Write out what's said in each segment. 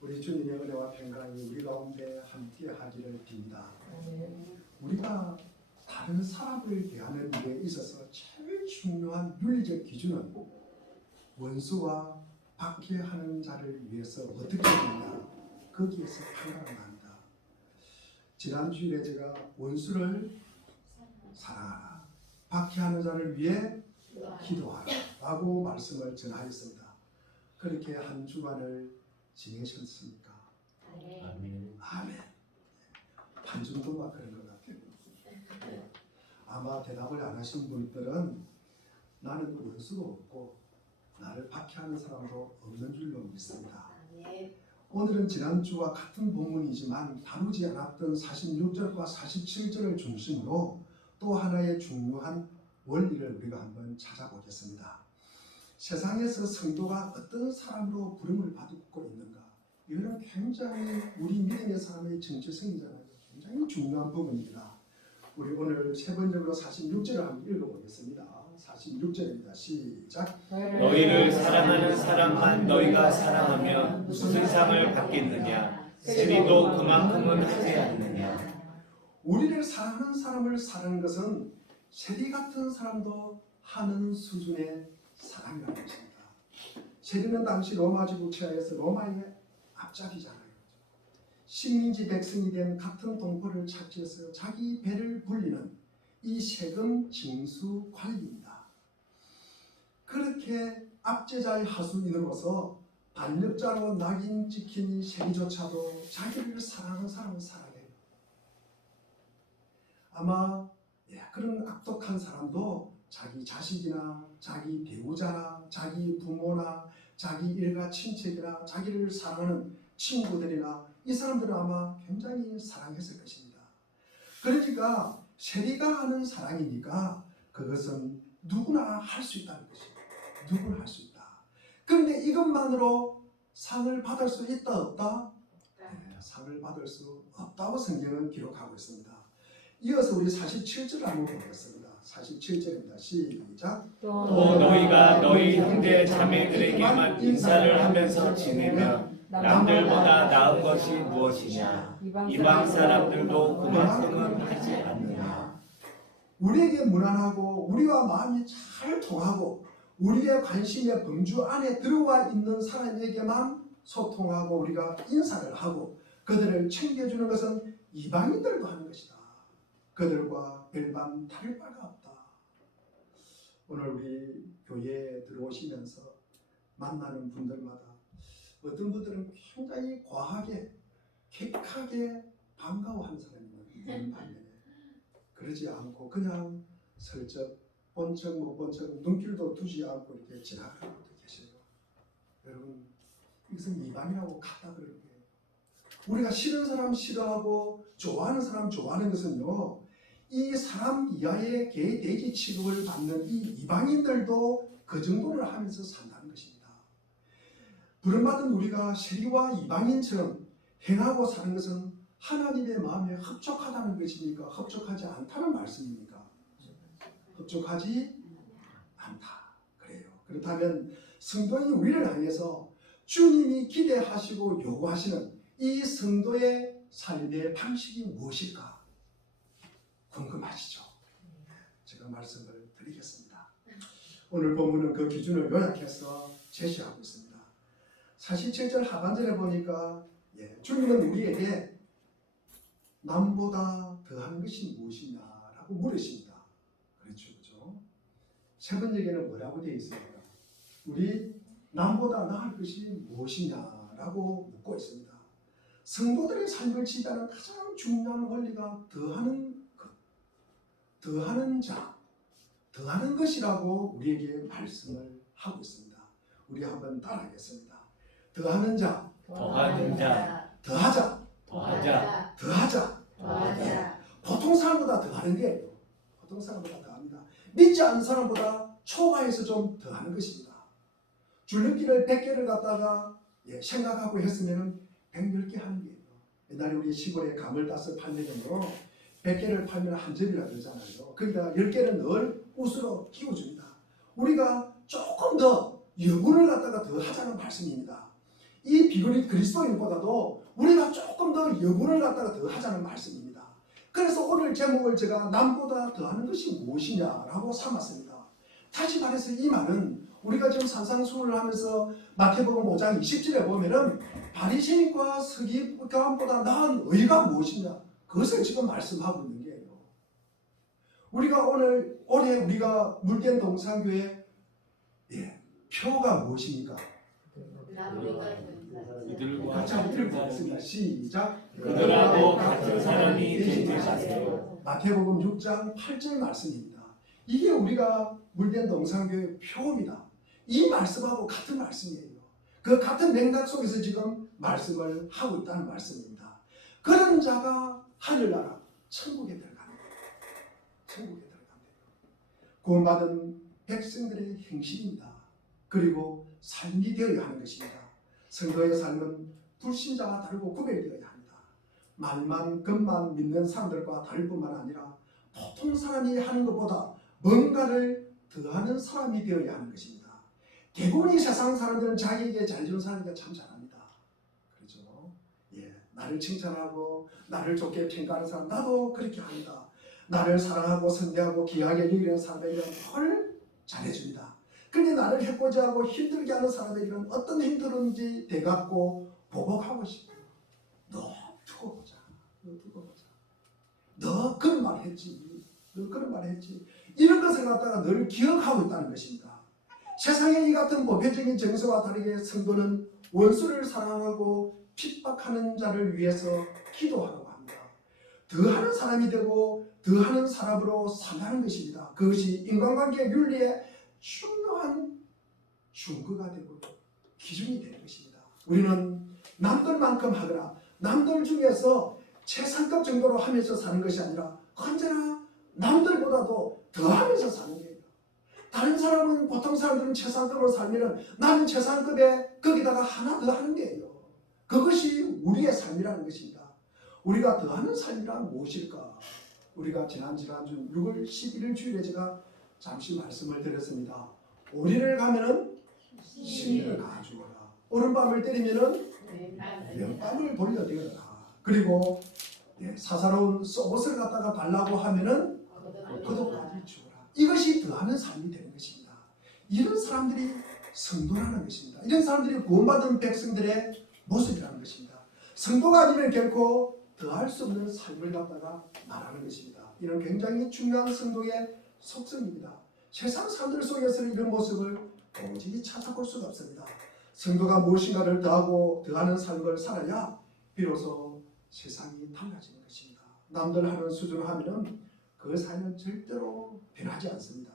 우리 주님의 은혜와 평강이 우리 가운데 함께 하기를 빕니다. 우리가 다른 사람을 대하는 데 있어서 제일 중요한 윤리적 기준은 원수와 박해하는 자를 위해서 어떻게 하느냐, 거기에서 판단을 합니다. 지난 주일에 제가 원수를 사랑하라, 박해하는 자를 위해 기도하라 라고 말씀을 전하였습니다. 그렇게 한 주간을 지내셨습니까? 아멘. 아멘. 반중도가 그런 것 같아요. 아마 대답을 안 하신 분들은 나는 원수도 없고 나를 박해하는 사람도 없는 줄로 믿습니다. 오늘은 지난주와 같은 본문이지만 다루지 않았던 46절과 47절을 중심으로 또 하나의 중요한 원리를 우리가 한번 찾아보겠습니다. 세상에서 성도가 어떤 사람으로 부름을 받고 있는가, 이거는 굉장히 우리 믿음의 사람의 정체성이잖아요. 굉장히 중요한 부분입니다. 우리 오늘 세 번째로 46절을 한번 읽어보겠습니다. 46절입니다. 시작. 너희를 사랑하는 사람만 너희가 사랑하면 무슨 상을 받겠느냐? 세리도 그만큼은 하지 않느냐? 우리를 사랑하는 사람을 사랑하는 것은 세리 같은 사람도 하는 수준의 사랑이라는 것입니다. 세리는 당시 로마 제국체하에서 로마의 앞잡이잖아요. 식민지 백성이 된 같은 동포를 착취해서 자기 배를 불리는 이 세금 징수 관리입니다. 그렇게 압제자의 하수인으로서 반역자로 낙인 찍힌 세리조차도 자기를 사랑하는 사람을 사랑해요. 아마 그런 악독한 사람도 자기 자식이나 자기 배우자나 자기 부모나 자기 일가 친척이나 자기를 사랑하는 친구들이나 이 사람들은 아마 굉장히 사랑했을 것입니다. 그러니까 세리가 하는 사랑이니까 그것은 누구나 할 수 있다는 것입니다. 누구나 할 수 있다. 그런데 이것만으로 상을 받을 수 있다 없다? 상을 받을 수 없다고 성경은 기록하고 있습니다. 이어서 우리 47절 한번 보겠습니다. 47절입니다. 시작. 또 너희가 너희 형제 자매들에게만 인사를 하면서 지내면 남들보다 나은 것이 무엇이냐? 이방 사람들도 그만큼은 하지 않느냐? 우리에게 무난하고 우리와 마음이 잘 통하고 우리의 관심의 범주 안에 들어와 있는 사람에게만 소통하고 우리가 인사를 하고 그들을 챙겨주는 것은 이방인들도 하는 것이다. 그들과 별반 다를 바가 없다. 오늘 우리 교회에 들어오시면서 만나는 분들마다 어떤 분들은 굉장히 과하게 객하게 반가워하는 사람이 있는 반면에 그러지 않고 그냥 슬쩍 본 척 못 본 척 눈길도 두지 않고 이렇게 지나가는 분도 계세요. 여러분, 이것은 이방이라고 갖다 그러는 거예요. 우리가 싫은 사람 싫어하고 좋아하는 사람 좋아하는 것은요, 이 사람 이하의 개 돼지 취급을 받는 이 이방인들도 그 정도를 하면서 산다는 것입니다. 부름받은 우리가 세리와 이방인처럼 행하고 사는 것은 하나님의 마음에 흡족하다는 것입니까? 흡족하지 않다는 말씀입니까? 흡족하지 않다. 그래요. 그렇다면 성도인 우리를 향해서 주님이 기대하시고 요구하시는 이 성도의 삶의 방식이 무엇일까? 궁금하시죠? 제가 말씀을 드리겠습니다. 오늘 본문은 그 기준을 요약해서 제시하고 있습니다. 47절 하반절에 보니까 주님은 우리에게 남보다 더한 것이 무엇이냐라고 물으십니다. 그렇죠? 세 번째에는 뭐라고 되어 있습니까? 우리 남보다 나을 것이 무엇이냐라고 묻고 있습니다. 성도들의 삶을 지배하는 가장 중요한 원리가 더하는 것, 더하는 자, 더하는 것이라고 우리에게 말씀을 하고 있습니다. 우리 한번 따라하겠습니다. 더하는 자, 더하는 자, 더하자, 더하자, 더하자. 더하자. 보통 사람보다 더하는 게 보통 사람보다 더합니다. 믿지 않는 사람보다 초과해서 좀 더하는 것입니다. 줄넘기를 100개를 갖다가 생각하고 했으면 110개 하는 거예요. 옛날에 우리 시골에 감을 따서 팔면요, 100개를 팔면 한 접이라 그러잖아요. 거기다 10개를 늘 옷으로 끼워줍니다. 우리가 조금 더 여분을 갖다가 더 하자는 말씀입니다. 이 비그리 그리스도인보다도 우리가 조금 더 여분을 갖다가 더 하자는 말씀입니다. 그래서 오늘 제목을 제가 남보다 더하는 것이 무엇이냐라고 삼았습니다. 다시 말해서 이 말은 우리가 지금 산상수훈을 하면서 마태복음 5장 20절에 보면은 바리새인과 서기관보다 나은 의가 무엇이냐, 그것을 지금 말씀하고 있는 거예요. 우리가 올해 우리가 물된 동산교회 표가 무엇입니까? 이들과 같이 한번 읽어보겠습니다. 시작. 그들하고 같은 사람이 되지 마세요. 마태복음 6장 8절 말씀입니다. 이게 우리가 물된 동산교회 표입니다. 이 말씀하고 같은 말씀이에요. 그 같은 맥락 속에서 지금 말씀을 하고 있다는 말씀입니다. 그런 자가 하늘나라 천국에 들어간다. 천국에 들어간다. 구원받은 백성들의 행실입니다. 그리고 삶이 되어야 하는 것입니다. 성도의 삶은 불신자와 다르고 구별되어야 합니다. 말만 겉만 믿는 사람들과 다를 뿐만 아니라 보통 사람이 하는 것보다 뭔가를 더하는 사람이 되어야 하는 것입니다. 대부분 이 세상 사람들은 자기에게 잘해주는 사람이니까 참 잘합니다. 그렇죠? 나를 칭찬하고 나를 좋게 평가하는 사람, 나도 그렇게 합니다. 나를 사랑하고 선대하고 귀하게 여기는 사람에게는 뭘 잘해줍니다. 그런데 나를 해코지하고 힘들게 하는 사람에게는 어떤 힘들은지 대갚고 보복하고 싶어요. 너 두고 보자. 너 두고 보자. 너 그런 말 했지. 너 그런 말 했지. 이런 것을 갖다가 늘 기억하고 있다는 것입니다. 세상의 이 같은 보편적인 정서와 다르게 성도는 원수를 사랑하고 핍박하는 자를 위해서 기도하라고 합니다. 더하는 사람이 되고 더하는 사람으로 살아가는 것입니다. 그것이 인간관계 윤리의 중요한 준거가 되고 기준이 되는 것입니다. 우리는 남들만큼 하거나 남들 중에서 최상급 정도로 하면서 사는 것이 아니라 언제나 남들보다도 더하면서 사는 거예요. 다른 사람은, 보통 사람들은 최상급으로 살면 나는 최상급에 거기다가 하나 더 하는 거예요. 그것이 우리의 삶이라는 것입니다. 우리가 더하는 삶이란 무엇일까? 우리가 지난주 6월 11일 주일에 제가 잠시 말씀을 드렸습니다. 오리를 가면은 신을 가져오라. 오른밤을 때리면은 왼밤을 돌려드려라. 그리고 사사로운 속옷을 갖다가 달라고 하면은 겉옷까지 주어라. 이것이 더하는 삶이 되는 것입니다. 이런 사람들이 성도라는 것입니다. 이런 사람들이 구원받은 백성들의 모습이라는 것입니다. 성도가 아니면 결코 더할 수 없는 삶을 갖다가 말하는 것입니다. 이런 굉장히 중요한 성도의 속성입니다. 세상 사람들 속에서는 이런 모습을 도저히 찾아볼 수가 없습니다. 성도가 무엇인가를 더하고 더하는 삶을 살아야 비로소 세상이 달라지는 것입니다. 남들 하는 수준으로 하면 그 삶은 절대로 변하지 않습니다.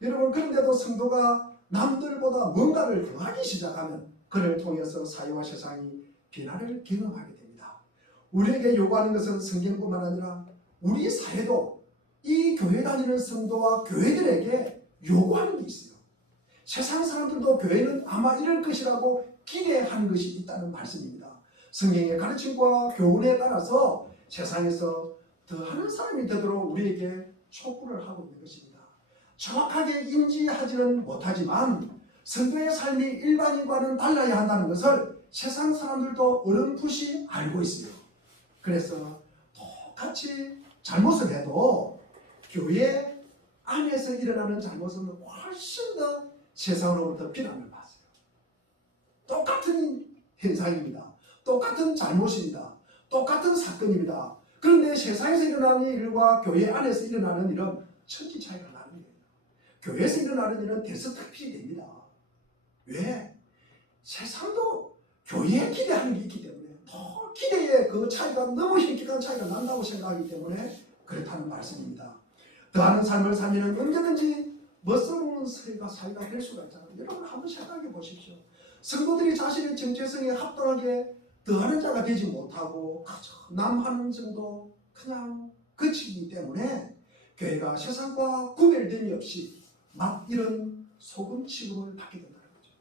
여러분, 그런데도 성도가 남들보다 뭔가를 더하기 시작하면 그를 통해서 사회와 세상이 변화를 경험하게 됩니다. 우리에게 요구하는 것은 성경뿐만 아니라 우리 사회도 이 교회 다니는 성도와 교회들에게 요구하는 게 있어요. 세상 사람들도 교회는 아마 이럴 것이라고 기대하는 것이 있다는 말씀입니다. 성경의 가르침과 교훈에 따라서 세상에서 더하는 사람이 되도록 우리에게 촉구를 하고 있는 것입니다. 정확하게 인지하지는 못하지만 성도의 삶이 일반인과는 달라야 한다는 것을 세상 사람들도 어렴풋이 알고 있어요. 그래서 똑같이 잘못을 해도 교회 안에서 일어나는 잘못은 훨씬 더 세상으로부터 비난을 받아요. 똑같은 현상입니다. 똑같은 잘못입니다. 똑같은 사건입니다. 그런데 세상에서 일어나는 일과 교회 안에서 일어나는 일은 천지 차이가 나는 거예요. 교회에서 일어나는 일은 대서특필이 됩니다. 왜? 세상도 교회에 기대하는 게 있기 때문에 더 기대에 그 차이가 너무 현격한 차이가 난다고 생각하기 때문에 그렇다는 말씀입니다. 더하는 삶을 살면 언제든지 멋스러운 사회가 될 수가 있잖아요. 여러분 한번 생각해 보십시오. 성도들이 자신의 정체성에 합당하게 더하는 자가 되지 못하고 남 하는 정도 그냥 그치기 때문에 교회가 세상과 구별됨이 없이 막 이런 소금 취급을 받게 된다는 거죠.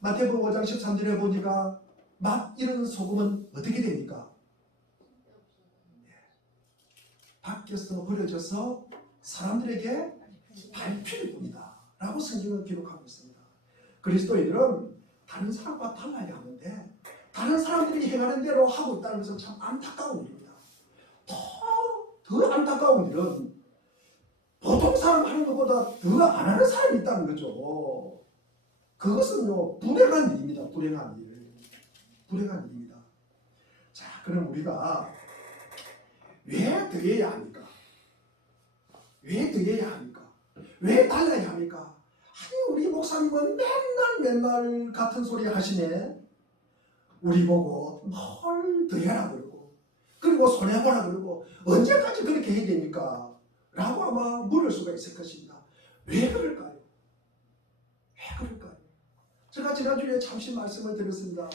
마태복음 5장 13절에 보니까 막 이런 소금은 어떻게 됩니까? 밖에서 버려져서 사람들에게 밟힐 뿐이다 라고 성경은 기록하고 있습니다. 그리스도인들은 다른 사람과 달라야 하는데 다른 사람들이 행하는 대로 하고 있다는 것은 참 안타까운 일입니다. 더 안타까운 일은 보통 사람 하는 것보다 더 안 하는 사람이 있다는 거죠. 그것은요, 불행한 일입니다. 불행한 일입니다. 자, 그럼 우리가 왜 더해야 합니까? 왜 더해야 합니까? 왜 달라야 합니까? 아니, 우리 목사님은 맨날 같은 소리 하시네. 우리 보고 뭘 더해라 그러고, 그리고 손해보라 그러고, 언제까지 그렇게 해야 됩니까? 라고 아마 물을 수가 있을 것입니다. 왜 그럴까요? 제가 지난주에 잠시 말씀을 드렸습니다.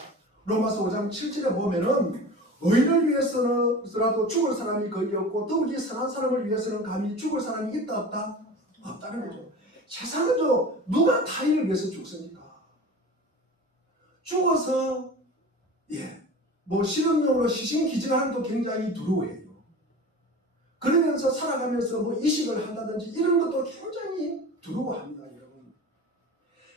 로마서 5장 7절에 보면은 의인을 위해서라도 죽을 사람이 거의 없고 더욱이 선한 사람을 위해서는 감히 죽을 사람이 있다 없다? 없다는 거죠. 세상은 누가 타인을 위해서 죽습니까? 죽어서 실험용으로 시신기증하는 것도 굉장히 두려워해요. 그러면서 살아가면서 이식을 한다든지 이런 것도 굉장히 두려워합니다, 여러분.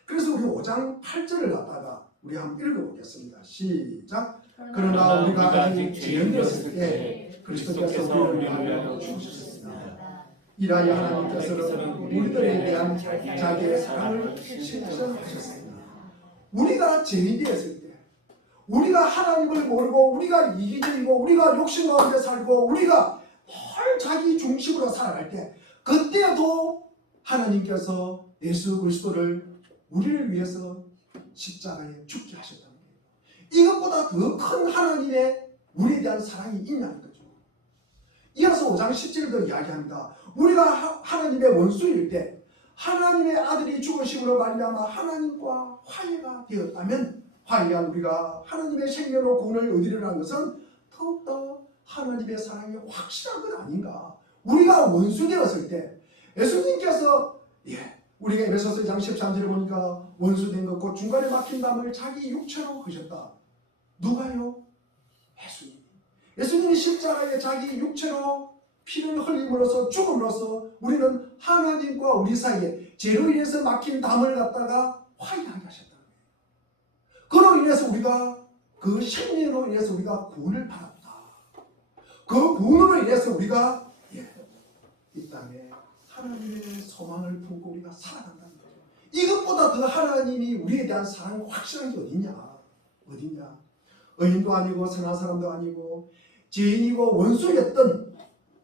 그래서 우리 5장 8절을 갖다가 우리 한번 읽어보겠습니다. 시작. 그러나 우리가 아직 죄인이었을 때 그리스도께서 우리를 위하여 죽으셨습니다. 이라야 하나님께서는 우리들에 대한 자기의 사랑을 실천하셨습니다. 우리가 죄인이었을 때, 우리가 하나님을 모르고 우리가 이기적이고 우리가 욕심 가운데 살고 우리가 헐 자기 중심으로 살아갈 때, 그때도 하나님께서 예수 그리스도를 우리를 위해서 십자가에 죽게 하셨다는 거예요. 이것보다 더 큰 하나님의 우리에 대한 사랑이 있냐는 거죠. 이어서 5장 10절도 이야기합니다. 우리가 하나님의 원수일 때 하나님의 아들이 죽으심으로 말미암아 하나님과 화해가 되었다면, 화해한 우리가 하나님의 생명으로 구원을 얻으려는 것은 더욱더 하나님의 사랑이 확실한 것 아닌가. 우리가 원수 되었을 때 예수님께서 우리가 에베소서 2장 13절에 보니까 원수된 것 곧 중간에 막힌 담을 자기 육체로 하셨다. 누가요? 예수님이 십자가에 자기 육체로 피를 흘림으로써 죽음으로써 우리는 하나님과 우리 사이에 죄로 인해서 막힌 담을 갖다가 화해하게 하셨다는 거예요. 그로 인해서 우리가 그 생명으로 인해서 우리가 구원을 받았다. 그 구원으로 인해서 우리가 이 땅에 하나님의 소망을 품고 우리가 살아간다는 거죠. 이것보다 더 하나님이 우리에 대한 사랑이 확실한 게 어디냐? 의인도 아니고 선한 사람도 아니고 죄인이고 원수였던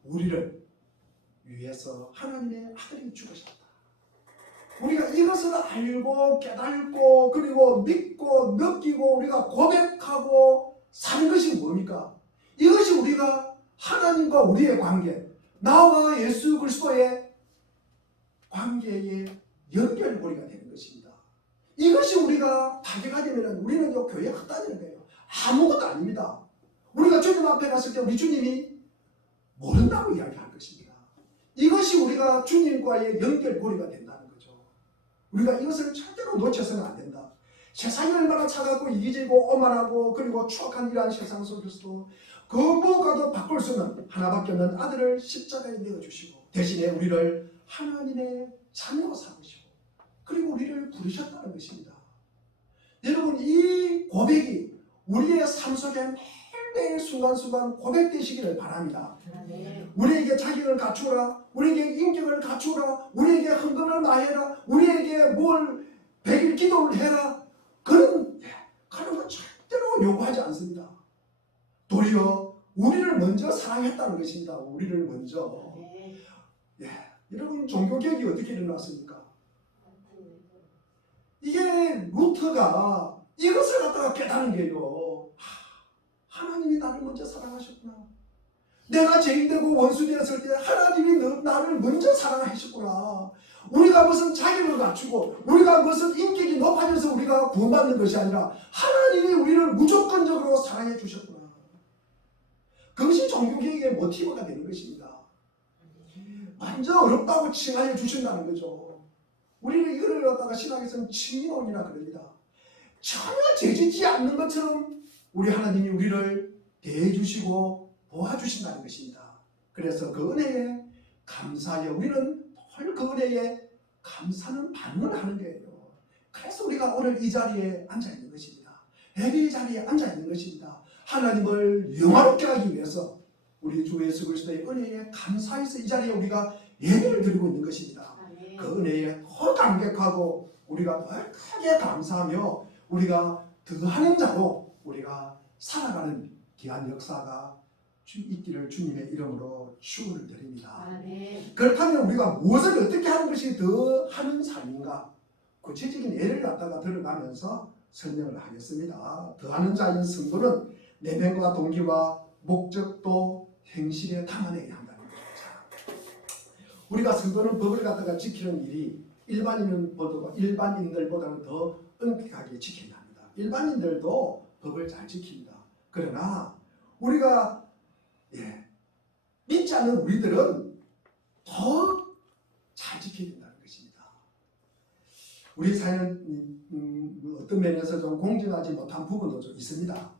우리를 위해서 하나님의 아들이 죽으셨다. 우리가 이것을 알고 깨닫고 그리고 믿고 느끼고 우리가 고백하고 사는 것이 뭡니까? 이것이 우리가 하나님과 우리의 관계, 나와 예수 그리스도의 관계의 연결고리가 되는 것입니다. 이것이 우리가 파괴가 되면 우리는 교회 헛다니는 거예요. 아무것도 아닙니다. 우리가 주님 앞에 갔을 때 우리 주님이 모른다고 이야기할 것입니다. 이것이 우리가 주님과의 연결고리가 된다는 거죠. 우리가 이것을 절대로 놓쳐서는 안 된다. 세상이 얼마나 차갑고 이기적이고 오만하고 그리고 추악한 이러한 세상 속에서도 그 무엇과도 바꿀 수 없는 하나밖에 없는 아들을 십자가에 내어주시고 대신에 우리를 하나님의 자녀로 삼으시고 그리고 우리를 부르셨다는 것입니다. 여러분, 이 고백이 우리의 삶 속에 매일매일 순간순간 고백되시기를 바랍니다. 우리에게 자격을 갖추라, 우리에게 인격을 갖추라, 우리에게 헌금을 마해라, 우리에게 뭘 100일 기도를 해라, 그런 건 절대로 요구하지 않습니다. 도리어 우리를 먼저 사랑했다는 것입니다. 우리를 먼저. 여러분, 종교개혁이 어떻게 일어났습니까? 이게 루터가 이것을 갖다가 깨닫는 게요. 하나님이 나를 먼저 사랑하셨구나. 내가 죄인되고 원수되었을 때 하나님이 나를 먼저 사랑하셨구나. 우리가 무슨 자격을 갖추고 우리가 무슨 인격이 높아져서 우리가 구원받는 것이 아니라 하나님이 우리를 무조건적으로 사랑해 주셨구나. 그것이 종교개혁의 모티브가 되는 것입니다. 완전 어렵다고 칭하여 주신다는 거죠. 우리는 이거를 갖다가 신학에서는 칭의론이라 그럽니다. 전혀 죄짓지 않는 것처럼 우리 하나님이 우리를 대해주시고 도와주신다는 것입니다. 그래서 그 은혜에 감사하여 우리는 늘 그 은혜에 감사는 반응을 하는 거예요. 그래서 우리가 오늘 이 자리에 앉아 있는 것입니다. 회개의 자리에 앉아 있는 것입니다. 하나님을 영화롭게 하기 위해서 우리 주 예수 그리스도의 은혜에 감사해서 이 자리에 우리가 예배를 드리고 있는 것입니다. 그 은혜에 더 감격하고 우리가 더 크게 감사하며 우리가 더하는 자로 우리가 살아가는 귀한 역사가 있기를 주님의 이름으로 축원을 드립니다. 그렇다면 우리가 무엇을 어떻게 하는 것이 더 하는 삶인가? 구체적인 예를 갖다가 들어가면서 설명을 하겠습니다. 더하는 자인 성도는 내면과 동기와 목적도 행실에 담아내야 한다는 것입니다. 우리가 성도는 법을 갖다가 지키는 일이 일반인들보다는 더 엄격하게 지켜야 합니다. 일반인들도 법을 잘 지킵니다. 그러나 우리가 믿지 않는 우리들은 더 잘 지켜야 된다는 것입니다. 우리 사회는 어떤 면에서 좀 공정하지 못한 부분도 좀 있습니다.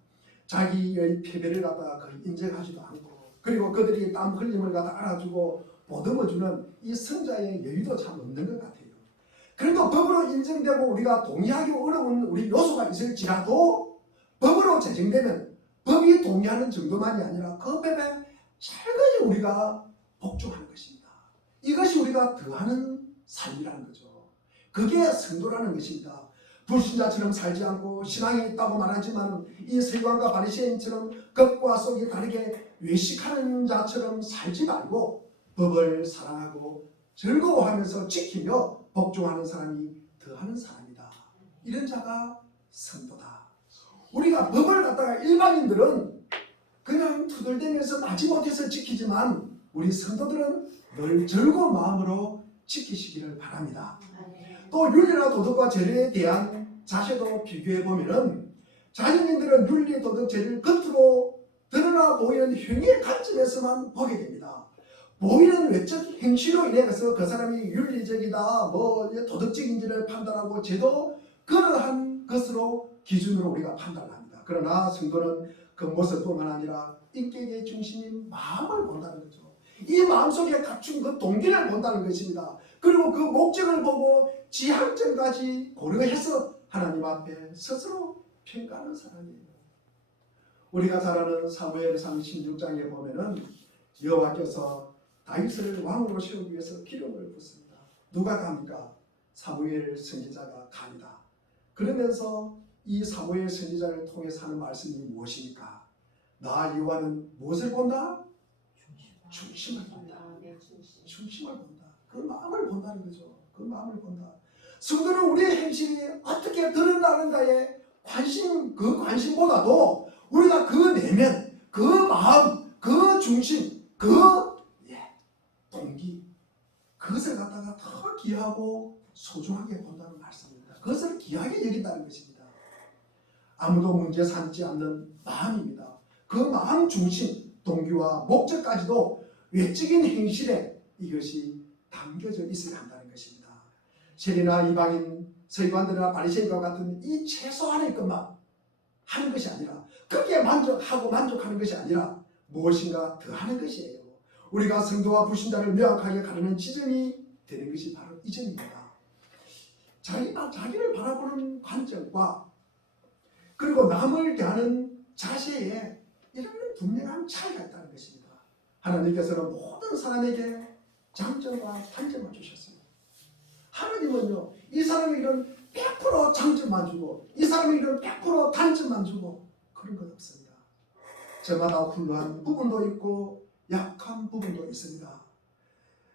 자기의 패배를 갖다가 거의 인정하지도 않고, 그리고 그들이 땀 흘림을 갖다 알아주고 보듬어주는 이 성자의 여유도 참 없는 것 같아요. 그래도 법으로 인정되고 우리가 동의하기 어려운 우리 요소가 있을지라도 법으로 제정되면 법이 동의하는 정도만이 아니라 그 법에 철저히 우리가 복종하는 것입니다. 이것이 우리가 더하는 삶이라는 거죠. 그게 성도라는 것입니다. 불신자처럼 살지 않고 신앙이 있다고 말하지만 이 서기관과 바리새인처럼 겉과 속이 다르게 외식하는 자처럼 살지 말고 법을 사랑하고 즐거워하면서 지키며 복종하는 사람이 더하는 사람이다. 이런 자가 성도다. 우리가 법을 갖다가 일반인들은 그냥 투덜대면서 마지못해서 지키지만 우리 성도들은 늘 즐거운 마음으로 지키시기를 바랍니다. 또 윤리나 도덕과 죄에 대한 자세도 비교해 보면은 자연인들은 윤리, 도덕, 죄를 겉으로 드러나 보이는 행위의 관점에서만 보게 됩니다. 보이는 외적 행실로 인해서 그 사람이 윤리적이다, 도덕적인지를 판단하고 죄도 그러한 것으로 기준으로 우리가 판단을 합니다. 그러나 성도는 그 모습뿐만 아니라 인격의 중심인 마음을 본다는 거죠. 이 마음속에 갖춘 그 동기를 본다는 것입니다. 그리고 그 목적을 보고 지향점까지 고려해서 하나님 앞에 스스로 평가하는 사람이에요. 우리가 잘 아는 사무엘상 16장에 보면은 여호와께서 다윗을 왕으로 세우기 위해서 기름을 붓습니다. 누가 갑니까? 사무엘 선지자가 갑니다. 그러면서 이 사무엘 선지자를 통해서 하는 말씀이 무엇입니까? 나 여호와는 무엇을 본다? 중심을 본다. 중심을 본다. 그 마음을 본다는 거죠. 그 마음을 본다. 성도는 우리의 행실이 어떻게 드러나는가에 그 관심보다도 우리가 그 내면, 그 마음, 그 중심, 그 동기, 그것을 갖다가 더 귀하고 소중하게 본다는 말씀입니다. 그것을 귀하게 여긴다는 것입니다. 아무도 문제 삼지 않는 마음입니다. 그 마음 중심, 동기와 목적까지도 외적인 행실에 이것이 담겨져 있어야 한다는 것입니다. 세리나 이방인, 서기관들이나 바리새인과 같은 이 최소한의 것만 하는 것이 아니라, 거기에 만족하는 것이 아니라 무엇인가 더 하는 것이에요. 우리가 성도와 불신자를 명확하게 가르는 지점이 되는 것이 바로 이 점입니다. 자기를 바라보는 관점과 그리고 남을 대하는 자세에 이런 분명한 차이가 있다는 것입니다. 하나님께서는 모든 사람에게 장점과 단점을 주셨어요. 하나님은요, 이 사람이 이런 100% 장점만 주고 이 사람이 이런 100% 단점만 주고 그런 것 없습니다. 저마다 훌륭한 부분도 있고 약한 부분도 있습니다.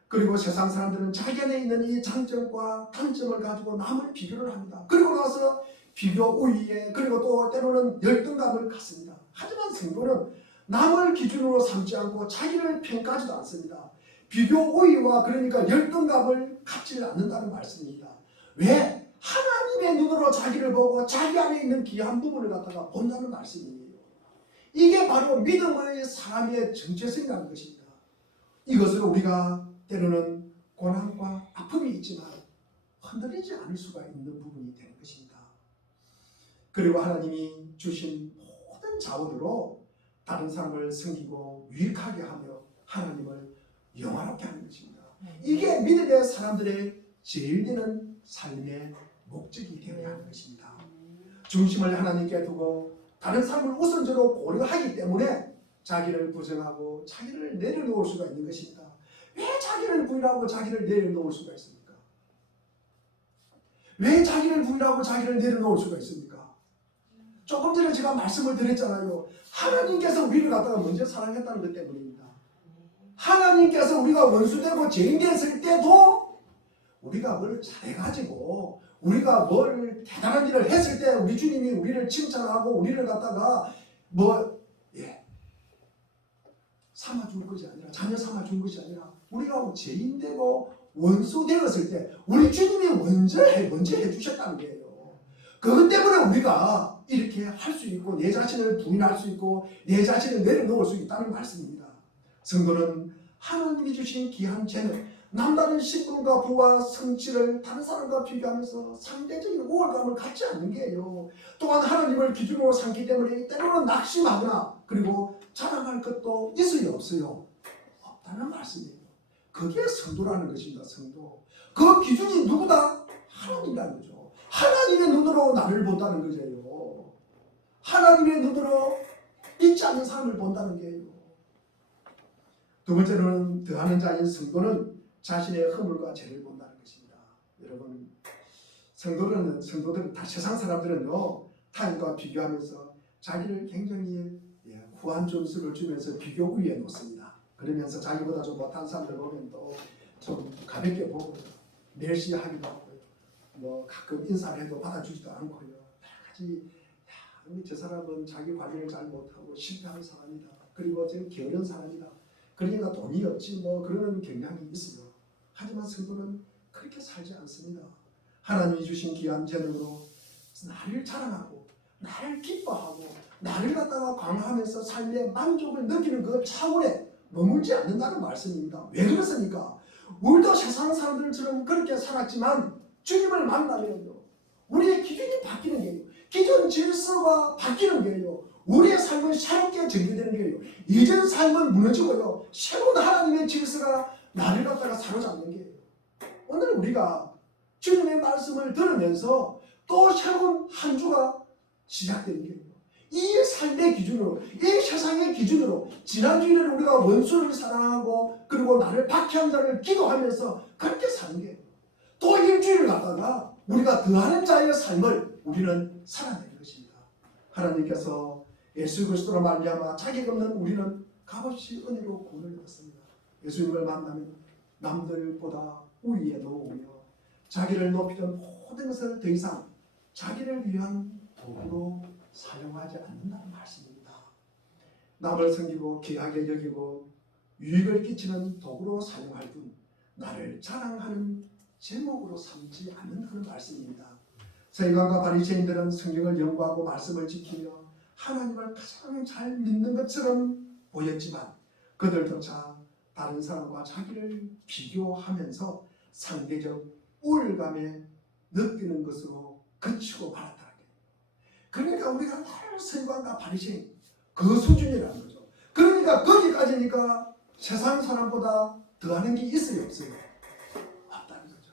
그리고 세상 사람들은 자기 안에 있는 이 장점과 단점을 가지고 남을 비교를 합니다. 그리고 나서 비교 우위에, 그리고 또 때로는 열등감을 갖습니다. 하지만 성도는 남을 기준으로 삼지 않고 자기를 평가하지도 않습니다. 비교 우위와 그러니까 열등감을 갖지 않는다는 말씀입니다. 왜? 하나님의 눈으로 자기를 보고 자기 안에 있는 귀한 부분을 갖다가 본다는 말씀이에요. 이게 바로 믿음의 사람의 정체성이라는 것입니다. 이것을 우리가 때로는 고난과 아픔이 있지만 흔들리지 않을 수가 있는 부분이 되는 것입니다. 그리고 하나님이 주신 모든 자원으로 다른 사람을 섬기고 유익하게 하며 하나님을 영화롭게 하는 것입니다. 이게 믿음의 사람들의 제일 되는 삶의 목적이 되어야 하는 것입니다. 중심을 하나님께 두고 다른 사람을 우선적으로 고려하기 때문에 자기를 부정하고 자기를 내려놓을 수가 있는 것입니다. 왜 자기를 부인하고 자기를 내려놓을 수가 있습니까? 왜 자기를 부인하고 자기를 내려놓을 수가 있습니까? 조금 전에 제가 말씀을 드렸잖아요. 하나님께서 우리를 갖다가 먼저 사랑했다는 것 때문입니다. 하나님께서 우리가 원수되고 죄인되었을 때도 우리가 뭘 잘해가지고 우리가 뭘 대단한 일을 했을 때 우리 주님이 우리를 칭찬하고 우리를 갖다가 삼아준 것이 아니라 자녀 삼아준 것이 아니라 우리가 죄인되고 원수되었을 때 우리 주님이 먼저 해주셨다는 거예요. 그것 때문에 우리가 이렇게 할 수 있고 내 자신을 부인할 수 있고 내 자신을 내려놓을 수 있다는 말씀입니다. 성도는 하나님이 주신 귀한 재능, 남다른 신분과 부와 성취를 다른 사람과 비교하면서 상대적인 우월감을 갖지 않는 게요. 또한 하나님을 기준으로 삼기 때문에 때로는 낙심하거나 그리고 자랑할 것도 있어요, 없어요? 없다는 말씀이에요. 그게 성도라는 것입니다. 성도. 그 기준이 누구다? 하나님이라는 거죠. 하나님의 눈으로 나를 본다는 거죠. 하나님의 눈으로 잊지 않는 삶을 본다는 게요. 두 번째로는 더하는 자인 성도는 자신의 허물과 죄를 본다는 것입니다. 여러분, 성도들은 다 세상 사람들은요 타인과 비교하면서 자기를 굉장히 후한 점수를 주면서 비교 우위에 놓습니다. 그러면서 자기보다 좀 못한 사람들 보면 또 좀 가볍게 보고 멸시하기도 하고요. 뭐 가끔 인사를 해도 받아주지도 않고요. 여러 가지 저 사람은 자기 관리를 잘 못하고 실패하는 사람이다. 그리고 지금 게으른 사람이다. 그러니까 돈이 없지 뭐 그러는 경향이 있어요. 하지만 성도는 그렇게 살지 않습니다. 하나님이 주신 귀한 재능으로 나를 자랑하고 나를 기뻐하고 나를 갖다가 광화하면서 삶의 만족을 느끼는 그 차원에 머물지 않는다는 말씀입니다. 왜 그렇습니까? 우리도 세상 사람들처럼 그렇게 살았지만 주님을 만나면요 우리의 기준이 바뀌는 거예요. 기존 질서가 바뀌는 거예요. 우리의 삶은 새롭게 전개되는 거예요. 이전 삶은 무너지고요 새로운 하나님의 질서가 나를 갖다가 사로잡는 거예요. 오늘 우리가 주님의 말씀을 들으면서 또 새로운 한 주가 시작되는 거예요. 이 삶의 기준으로, 이 세상의 기준으로 지난주에는 우리가 원수를 사랑하고 그리고 나를 박해한 자를 기도하면서 그렇게 사는 거예요. 또 일주일을 갖다가 우리가 더하는 자의 삶을 우리는 살아내는 것입니다. 하나님께서 예수 그리스도로 말미암아 자격 없는 우리는 값없이 은혜로 구원을 받습니다. 예수님을 만나면 남들보다 우위에 놓으며 자기를 높이던 모든 것을 더 이상 자기를 위한 도구로 사용하지 않는다는 말씀입니다. 남을 섬기고 귀하게 여기고 유익을 끼치는 도구로 사용할 뿐 나를 자랑하는 제목으로 삼지 않는다는 말씀입니다. 서기관과 바리새인들은 성경을 연구하고 말씀을 지키며 하나님을 가장 잘 믿는 것처럼 보였지만 그들조차 다른 사람과 자기를 비교하면서 상대적 우월감에 느끼는 것으로 그치고 말았다는 거예요. 그러니까 우리가 늘 서기관과 바리새인 그 수준이라는 거죠. 그러니까 거기까지니까 세상 사람보다 더하는 게 있어요, 없어요? 없다는 거죠.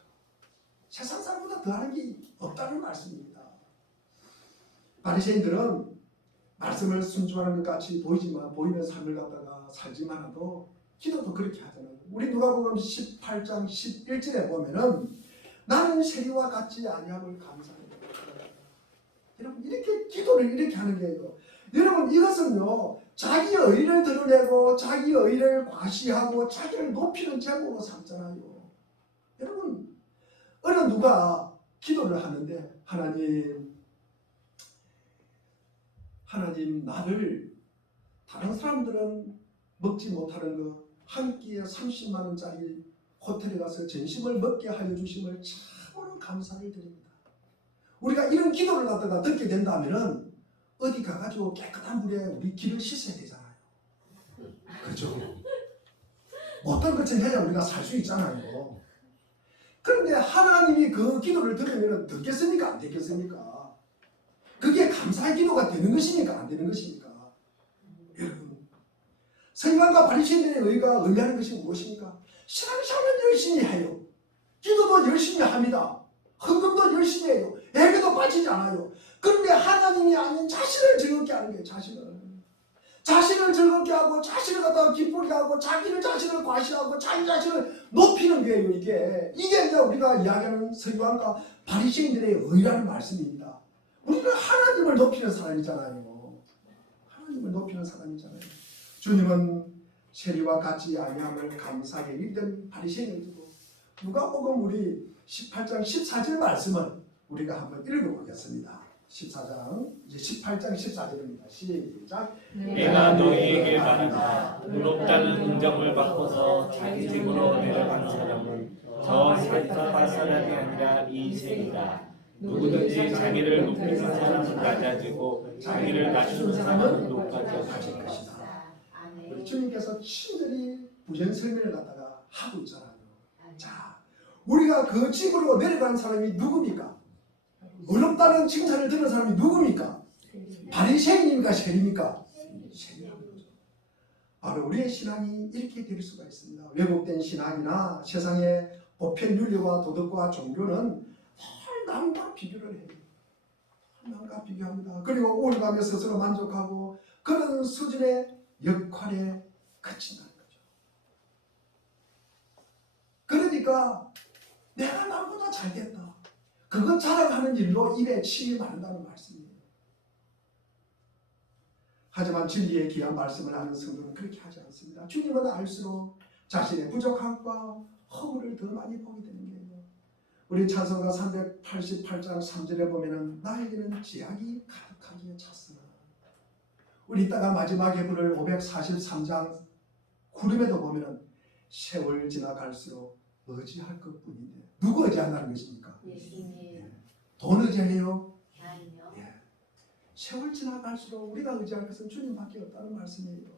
세상 사람보다 더하는 게 없다는 말씀입니다. 바리새인들은 말씀을 순종하는 것 같이 보이지만 보이는 삶을 갖다가 살지만도 기도도 그렇게 하잖아요. 우리 누가복음 18장 11절에 보면은 나는 세리와 같지 아니함을 감사해요. 여러분 이렇게 기도를 이렇게 하는 거예요. 여러분 이것은요 자기 의를 드러내고 자기 의를 과시하고 자기를 높이는 제목으로 삼잖아요. 여러분 어느 누가 기도를 하는데 하나님 나를 다른 사람들은 먹지 못하는 거 한 끼에 30만 원짜리 호텔에 가서 점심을 먹게 하여 주심을 참으로 감사를 드립니다. 우리가 이런 기도를 갖다가 듣게 된다면은 어디 가가지고 깨끗한 물에 우리 기를 씻어야 되잖아요. 그렇죠? 어떤 것을 해야 우리가 살 수 있잖아요. 그런데 하나님이 그 기도를 들으면 듣겠습니까? 안 듣겠습니까? 그게 감사의 기도가 되는 것입니까? 안 되는 것입니까? 여러분 서기관과 바리새인들의 의가 의미하는 것이 무엇입니까? 신앙생활은 열심히 해요. 기도도 열심히 합니다. 헌금도 열심히 해요. 예배도 빠지지 않아요. 그런데 하나님이 아닌 자신을 즐겁게 하는 거예요. 자신을 즐겁게 하고 자신을 갖다가 기쁘게 하고 자기를 자신을 과시하고 자기 자신을 높이는 거예요. 이게 이제 우리가 이야기하는 서기관과 바리새인들의 의라는 말씀입니다. 우리는 하나님을 높이는 사람이잖아요. 하나님을 높이는 사람이잖아요. 주님은 세리와 같이 아니함을 감사하게 읽던 바리새인을 두고 누가복음 우리 18장 14절 말씀을 우리가 한번 읽어보겠습니다. 14장 이제 18장 14절입니다. 시작. 내가 너희에게 말한다. 의롭다는 인정을 받고서 자기 집으로 내려가는 사람은 저 사디카 사람이 아니라 이 세이다. 누구든지 자기를 높이는 사람은 낮아지고 자기를 낮추는 사람은 높아질 것이다. 우리 주님께서 친절히 부전 설명을 갖다가 하고 있잖아요. 자, 우리가 그 집으로 내려가는 사람이 누굽니까? 의롭다는 칭찬을 듣는 사람이 누굽니까? 바리새인입니까? 세리입니까? 세리라는 거죠. 바로 우리의 신앙이 이렇게 될 수가 있습니다. 왜곡된 신앙이나 세상의 보편 윤리와 도덕과 종교는 늘 남과 비교를 해요. 남과 비교합니다. 그리고 우울감에 스스로 만족하고 그런 수준의 역할에 그친다는 거죠. 그러니까 내가 남보다 잘됐다. 그것 자랑하는 일로 입에 침이 마른다는 말씀이에요. 하지만 진리의 귀한 말씀을 하는 성도는 그렇게 하지 않습니다. 주님은 알수록 자신의 부족함과 허물을 더 많이 보게 되는 거예요. 우리 찬송가 388장 3절에 보면은 나에게는 제약이 가득하게 찼으나, 우리 이따가 마지막에 부를 543장 구름에도 보면은 세월 지나갈수록 의지할 것뿐인데, 누구 의지한다는 것입니까? 예수님. 돈 의지해요? 아니요. 예. 세월 지나갈수록 우리가 의지할 것은 주님밖에 없다는 말씀이에요.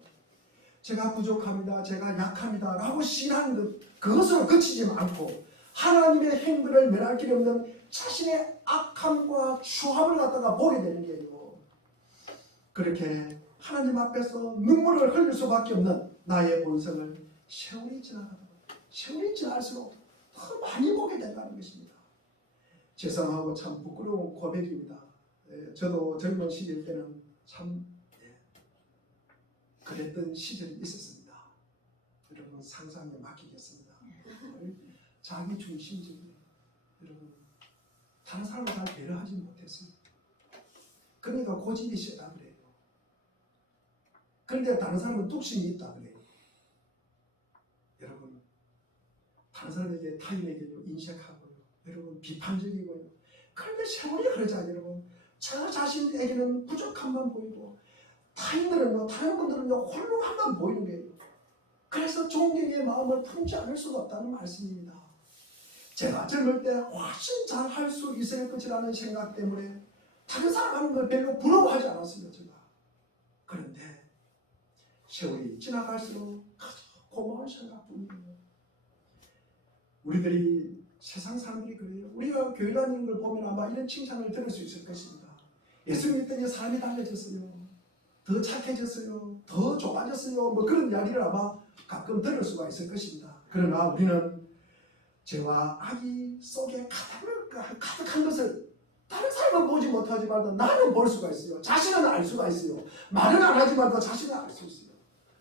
제가 부족합니다, 제가 약합니다 라고 시인하는 것, 그것으로 그치지 않고 하나님의 행위를 면할 길이 없는 자신의 악함과 추함을 갖다가 보게 되는 게요. 그렇게 하나님 앞에서 눈물을 흘릴 수밖에 없는 나의 본성을 세월이 지날수록 더 많이 보게 된다는 것입니다. 죄송하고 참 부끄러운 고백입니다. 저도 젊은 시절 때는 참 그랬던 시절이 있었습니다. 여러분 상상에 맡기겠습니다. 자기 중심적이에요. 여러분 다른 사람을 잘 배려하지 못했어요. 그러니까 고집이 세다 그래요. 그런데 다른 사람은 뚝심이 있다 그래요. 여러분 다른 사람에게 타인에게도 인색하고요. 여러분 비판적이고요. 그런데 세월이 흐르자 여러분 저 자신에게는 부족함만 보이고 타인들은요, 다른 분들은요 홀로함만 보이는 거예요. 그래서 존경의 마음을 품지 않을 수가 없다는 말씀입니다. 제가 젊을 때 훨씬 잘 할 수 있을 것이라는 생각 때문에 다른 사람 하는 걸 별로 부러워하지 않았어요. 제가. 그런데 세월이 지나갈수록 아주 고마운 생각뿐이에요. 우리들이 세상 사람들이 그래요. 우리가 교회 다니는 걸 보면 아마 이런 칭찬을 들을 수 있을 것입니다. 예수 믿더니 삶이 달라졌어요. 더 착해졌어요. 더 좁아졌어요. 뭐 그런 이야기를 아마 가끔 들을 수가 있을 것입니다. 그러나 우리는 죄와 악이 속에 가득한 것을 다른 사람은 보지 못하지만 나는 볼 수가 있어요. 자신은 알 수가 있어요. 말은 안 하지만 자신은 알 수 있어요.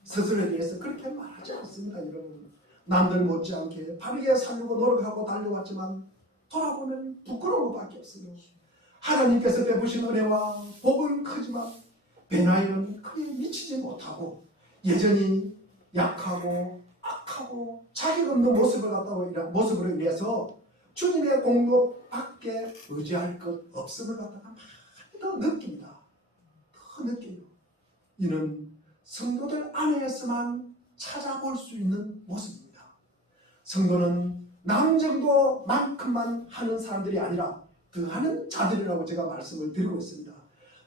스스로에 대해서 그렇게 말하지 않습니다. 여러분 남들 못지않게 바르게 살려고 노력하고 달려왔지만 돌아보면 부끄러운 것밖에 없어요. 하나님께서 베푸신 은혜와 복은 크지만 변화에는 크게 미치지 못하고 여전히 약하고 악하고 자격 없는 모습으로 인해서 주님의 공로밖에 의지할 것 없음을 갖다가 많이 더 느낍니다. 더 느껴요. 이는 성도들 안에서만 찾아볼 수 있는 모습입니다. 성도는 남 정도만큼만 하는 사람들이 아니라 더하는 자들이라고 제가 말씀을 드리고 있습니다.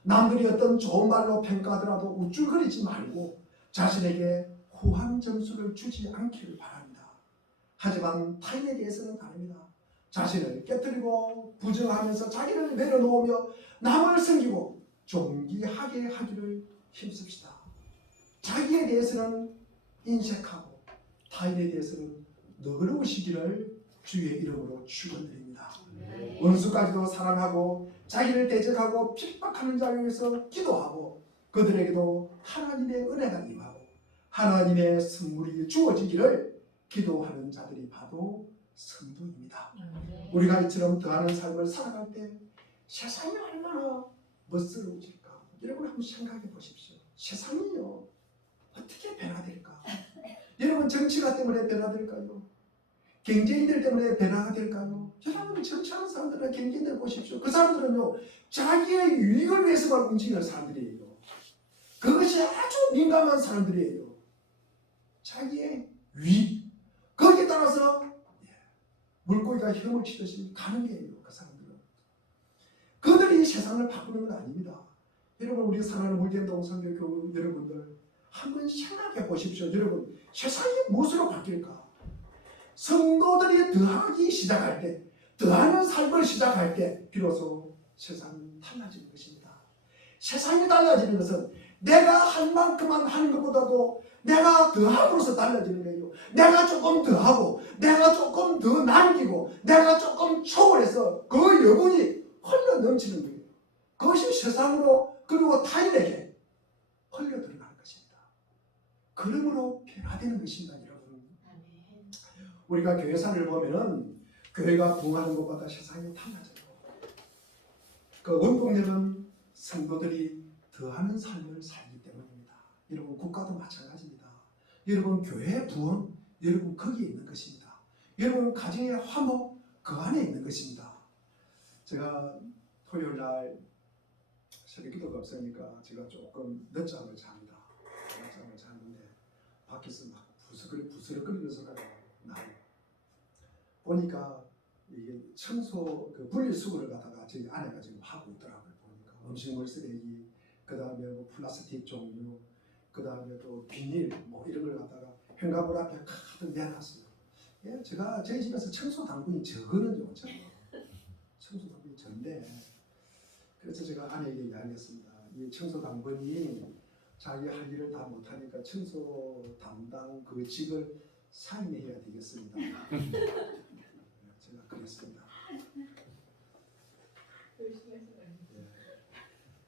남들이 어떤 좋은 말로 평가하더라도 우쭐거리지 말고 자신에게 후한 점수를 주지 않기를 바랍니다. 하지만 타인에 대해서는 다릅니다. 자신을 깨뜨리고 부정하면서 자기를 내려놓으며 남을 섬기고 존귀하게 하기를 힘씁시다. 자기에 대해서는 인색하고 타인에 대해서는 너그러우시기를 주의 이름으로 축원드립니다. 원수까지도 사랑하고 자기를 대적하고 핍박하는 자를 위해서 기도하고 그들에게도 하나님의 은혜가 임하고 하나님의 선물이 주어지기를 기도하는 자들이 바로 성도입니다. 우리가 이처럼 더하는 삶을 살아갈 때 세상이 얼마나 멋스러워질까? 여러분 한번 생각해 보십시오. 세상이요 어떻게 변화될까? 여러분 정치가 때문에 변화될까요? 경제인들 때문에 변화가 될까요? 여러분 정치하는 사람들이나 경제인들 보십시오. 그 사람들은요 자기의 유익을 위해서만 움직이는 사람들이에요. 그것이 아주 민감한 사람들이에요. 자기의 유익 거기에 따라서 물고기가 혐을 치듯이 가는 게예요. 그 사람들은 그들이 세상을 바꾸는 건 아닙니다. 여러분 우리 사랑하는 물된 동성교 교우 여러분들 한번 생각해 보십시오. 여러분 세상이 무엇으로 바뀔까? 성도들이 더하기 시작할 때 더하는 삶을 시작할 때 비로소 세상이 달라지는 것입니다. 세상이 달라지는 것은 내가 한 만큼만 하는 것보다도 내가 더함으로써 달라지는 거예요. 내가 조금 더하고 내가 조금 더 남기고 내가 조금 초월해서 그 여분이 흘러 넘치는 거예요. 그것이 세상으로 그리고 타인에게 흘러 들어가는 것입니다. 그러므로 변화되는 것입니다. 여러분 우리가 교회사를 보면은 교회가 부흥하는 것보다 세상이 달라져요. 그 원동력은 성도들이 더하는 삶을 살기 때문입니다. 여러분 국가도 마찬가지입니다. 여러분 교회의 부흥 여러분 거기에 있는 것입니다. 여러분 가정의 화목 그 안에 있는 것입니다. 제가 토요일날 새벽 기도가 없으니까 제가 조금 늦잠을 잡니다. 늦잠을 자는데 밖에서 막 부스럭거리는 소리가 나요. 보니까 이게 청소 그 분리수거를 갖다가 저희 아내가 지금 하고 있더라고요. 보니까 음식물 쓰레기, 그 다음에 뭐 플라스틱 종류, 그 다음에 또 비닐 뭐 이런 걸 갖다가 현관문 앞에 가득 내놨어요. 예, 저희 집에서 청소 당분이 저거는요. 청소 당분이 전데 그래서 제가 아내에게 이야기했습니다. 이 청소 당분이 자기 할 일을 다 못하니까 청소 담당 그 직을 사임해야 되겠습니다. 제가 그랬습니다.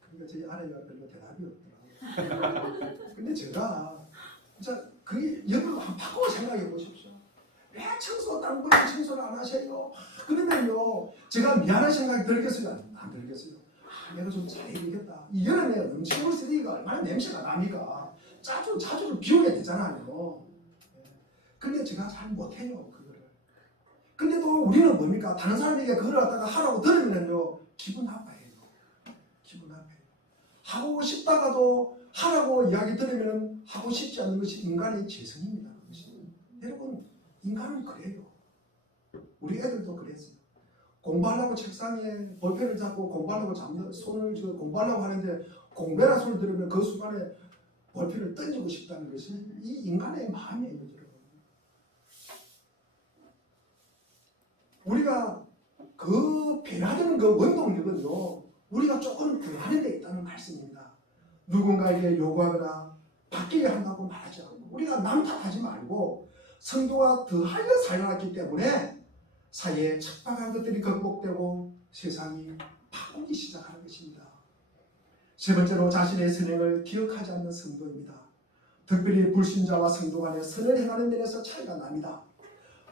그러니까 저희 아내가 별로 대답이 없더라고요. 근데 제가 진짜 그게 여러분 한번 바꾸고 생각해 보십시오. 왜 청소 당분이 청소를 안 하세요? 그러면요 제가 미안한 생각이 들겠어요? 안 들겠어요? 내가 좀 잘해야겠다. 이 여름에 음식물 쓰레기가 얼마나 냄새가 나니까 자주 비워야 되잖아요. 근데 제가 잘 못해요 그거를. 근데 또 우리는 뭡니까? 다른 사람에게 그걸 갖다가 하라고 들으면요 기분 나빠요. 기분 나빠요. 하고 싶다가도 하라고 이야기 들으면 하고 싶지 않는 것이 인간의 재성입니다. 여러분 인간은 그래요. 우리 애들도 그랬어요. 공부하려고 책상에 볼펜을 잡고 공부하려고 손을 공부하려고 하는데 공부하라는 소리를 들으면 그 순간에 볼펜을 던지고 싶다는 것이 이 인간의 마음이에요. 여러분. 우리가 그 변화되는 그 원동력은요 우리가 조금 더 하는 데 있다는 말씀입니다. 누군가에게 요구하거나 바뀌게 한다고 말하지 않고 우리가 남 탓하지 말고 성도가 더하여 살아났기 때문에 사회에 척박한 것들이 극복되고 세상이 바꾸기 시작하는 것입니다. 세 번째로 자신의 선행을 기억하지 않는 성도입니다. 특별히 불신자와 성도 간에 선을 행하는 면에서 차이가 납니다.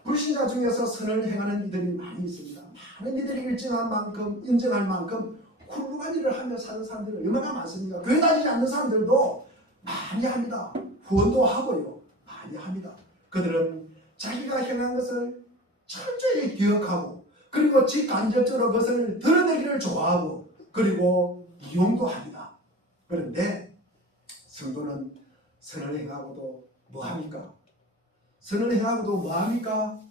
불신자 중에서 선을 행하는 이들이 많이 있습니다. 많은 이들이 인정할 만큼 훌륭한 일을 하며 사는 사람들이 얼마나 많습니까? 교회 다니지 않는 사람들도 많이 합니다. 후원도 하고요. 많이 합니다. 그들은 자기가 행한 것을 철저히 기억하고 그리고 직간접적으로 그것을 드러내기를 좋아하고 그리고 이용도 합니다. 그런데 성도는 선을 행하고도 뭐합니까? 선을 행하고도 뭐합니까?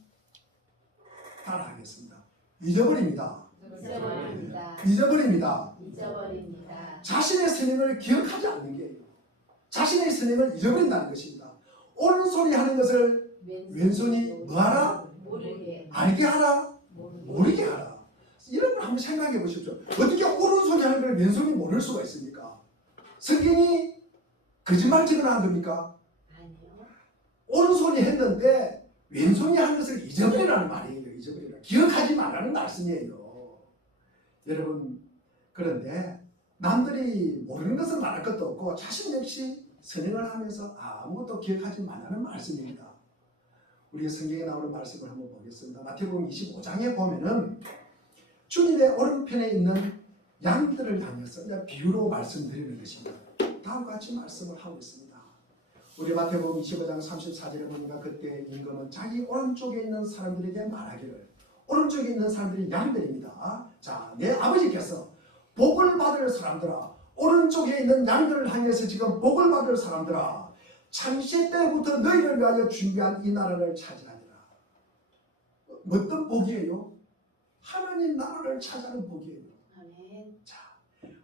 따라하겠습니다. 잊어버립니다. 잊어버립니다. 자신의 선행을 기억하지 않는 게요. 자신의 선행을 잊어버린다는 것입니다. 옳은 소리 하는 것을 왼손이 뭐하라? 알게 하라? 모르게 하라. 여러분 한번 생각해 보십시오. 어떻게 옳은 소리 하는 걸 왼손이 모를 수가 있습니까? 성경이 거짓말 증언한 겁니까? 아니요. 옳은 소리 했는데 왼손이 한 것을 잊어버리라는 말이에요. 잊어버리라. 기억하지 말라는 말씀이에요. 여러분, 그런데 남들이 모르는 것은 말할 것도 없고 자신 역시 선행을 하면서 아무것도 기억하지 말라는 말씀입니다. 우리 성경에 나오는 말씀을 한번 보겠습니다. 마태복음 25장에 보면은 주님의 오른편에 있는 양들을 향해서 그냥 비유로 말씀드리는 것입니다. 다음과 같이 말씀을 하고 있습니다. 우리 마태복음 25장 34절에 보니까 그때 임금은 자기 오른쪽에 있는 사람들에게 말하기를, 오른쪽에 있는 사람들이 양들입니다. 자, 내 아버지께서 복을 받을 사람들아, 오른쪽에 있는 양들을 향해서 지금 복을 받을 사람들아, 창세 때부터 너희를 위하여 준비한 이 나라를 차지하리라. 어떤 복이에요? 하나님 나라를 차지하는 복이에요. 아멘. 자,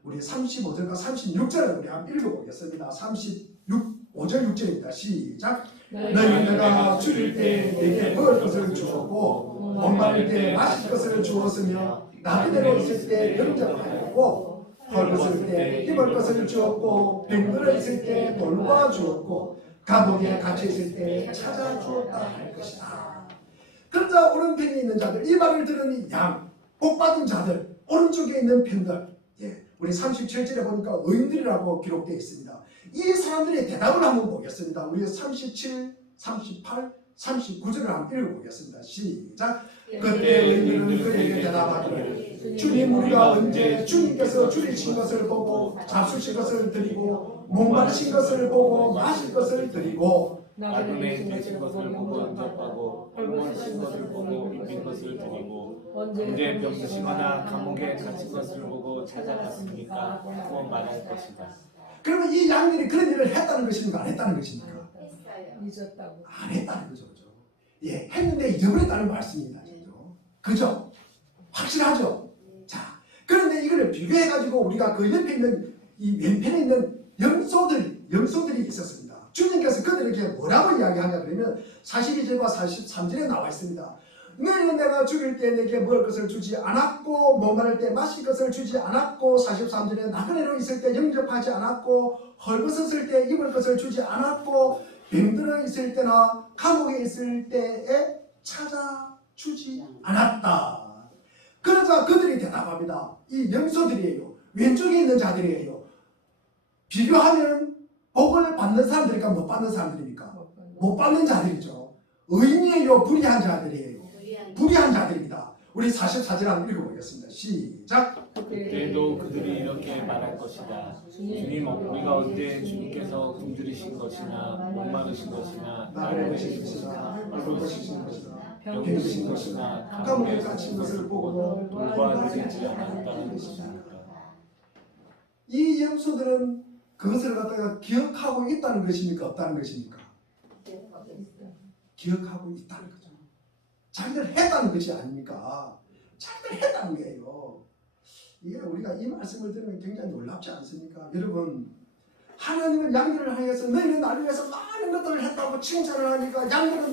우리 35절과 36절을 우리 한번 읽어보겠습니다. 5절 6절입니다. 시작. 너희 내가 줄일 때 내게 먹을 것을 주었고 목마를 때 마실 것을 주었으며 나그네로 있을 때 영접하였고 헐벗을 때 입을 것을 주었고 병들어 있을 때 돌봐 주었고 감옥에 갇혀 있을 때 찾아 주었다 할 것이다. 그러자 오른편에 있는 자들, 이 말을 들으니 양, 복받은 자들, 오른쪽에 있는 편들, 우리 37절에 보니까 의인들이라고 기록되어 있습니다. 이 사람들의 대답을 한번 보겠습니다. 우리 37, 38, 39절을 한번 읽어보겠습니다. 시작. 그때 의인들은 그에게 대답하기를 주님, 우리가 언제 주님께서 줄이신 것을 보고 잡수신 것을 드리고 목마르신 것을 보고 마실 것을 드리고 나그네 되신 것을 보고 영접하고 헐벗으신 것을 보고 입힌 것을 드리고 언제 병드시거나 감옥에 갇힌 것을 보고 찾아갔습니까? 또 말할 것이다. 그러면 이 양들이 그런 일을 했다는 것입니까? 안 했다는 것입니까? 했어요. 잊었다고. 안 했다는 거죠. 그죠? 예, 했는데 잊어버렸다는 말씀입니다. 그죠? 확실하죠? 자, 그런데 이거를 비교해가지고 우리가 그 옆에 있는 이 왼편에 있는 염소들이 있었습니다. 주님께서 그들에게 뭐라고 이야기하냐 그러면 42절과 43절에 나와 있습니다. 너희는 내가 죽일 때 내게 먹을 것을 주지 않았고 목마를 때 마실 것을 주지 않았고 43절에 나그네로 있을 때 영접하지 않았고 헐벗었을 때 입을 것을 주지 않았고 병들어 있을 때나 감옥에 있을 때에 찾아주지 않았다. 그러자 그들이 대답합니다. 이 염소들이에요. 왼쪽에 있는 자들이에요. 비교하면 복을 받는 사람들입니까? 못 받는 사람들입니까? 못 받는 자들이죠. 의인이에요? 불의한 자들이에요? 불의한 자들입니다. 우리 44절 한번 읽어보겠습니다. 시작. 그때도 그들이 이렇게 말할 것이다. 주님, 우리가 언제 주님께서 굶주리신 것이나 목마르신 것이나 나를 보신 것이나 헐벗으신 것이나 병드신 것이나 감옥에 갇힌 것을 보고 돌봐드리지 않았다는 것입니까? 이 염소들은 그것을 갖다가 기억하고 있다는 것입니까? 없다는 것입니까? 기억하고 있다는 거죠. 자기들 했다는 것이 아닙니까? 자기들 했다는 거예요. 이게 우리가 이 말씀을 들으면 굉장히 놀랍지 않습니까? 여러분, 하나님은 양들을 향해서 너희는 나를 위해서 많은 것들을 했다고 칭찬을 하니까 양들은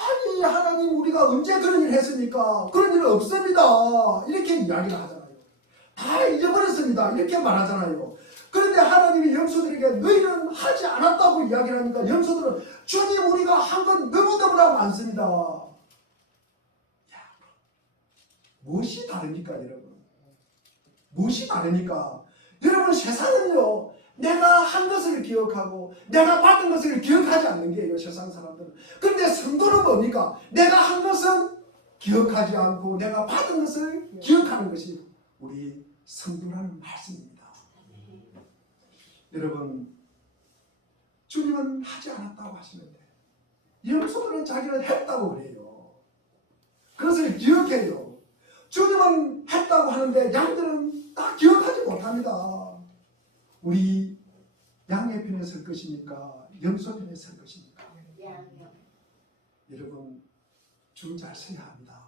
아니 하나님 우리가 언제 그런 일을 했습니까? 그런 일은 없습니다. 이렇게 이야기를 하잖아요. 다 잊어버렸습니다. 이렇게 말하잖아요. 그런데 하나님이 염소들에게 너희는 하지 않았다고 이야기를 하니까 염소들은 주님 우리가 한 건 너무너무나 많습니다. 야, 무엇이 다릅니까 여러분? 무엇이 다릅니까? 여러분 세상은요 내가 한 것을 기억하고 내가 받은 것을 기억하지 않는 게요 세상 사람들은. 그런데 성도는 뭡니까? 내가 한 것은 기억하지 않고 내가 받은 것을 기억하는 것이 우리 성도라는 말씀입니다. 여러분 주님은 하지 않았다고 하시는데 염소들은 자기는 했다고 그래요. 그것을 기억해요. 주님은 했다고 하는데 양들은 다 기억하지 못합니다. 우리 양의 편에 설 것입니까? 염소 편에 설 것입니까? 여러분 줄 잘 서야 합니다.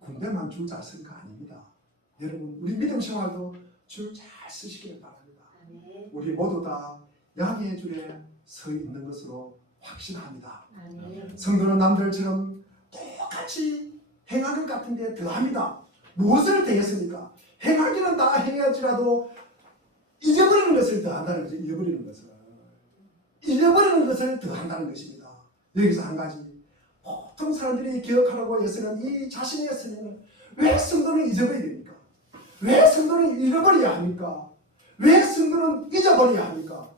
군대만 줄 잘 서는 거 아닙니다. 여러분 우리 믿음 생활도 줄 잘 서시길 바랍니다. 우리 모두 다 양의 줄에 서 있는 것으로 확신합니다. 성도는 남들처럼 똑같이 행하는 것 같은데 더합니다. 무엇을 더했습니까? 행하기는 다 행할지라도 잊어버리는 것을 더한다는 거죠. 잊어버리는 것을 더한다는 것입니다. 여기서 한 가지, 보통 사람들이 기억하라고 애쓰는 이 자신의 스님은 왜 성도는 잊어버려야 됩니까? 왜 성도는 잃어버려야 합니까? 왜 성도는 잊어버려야 합니까?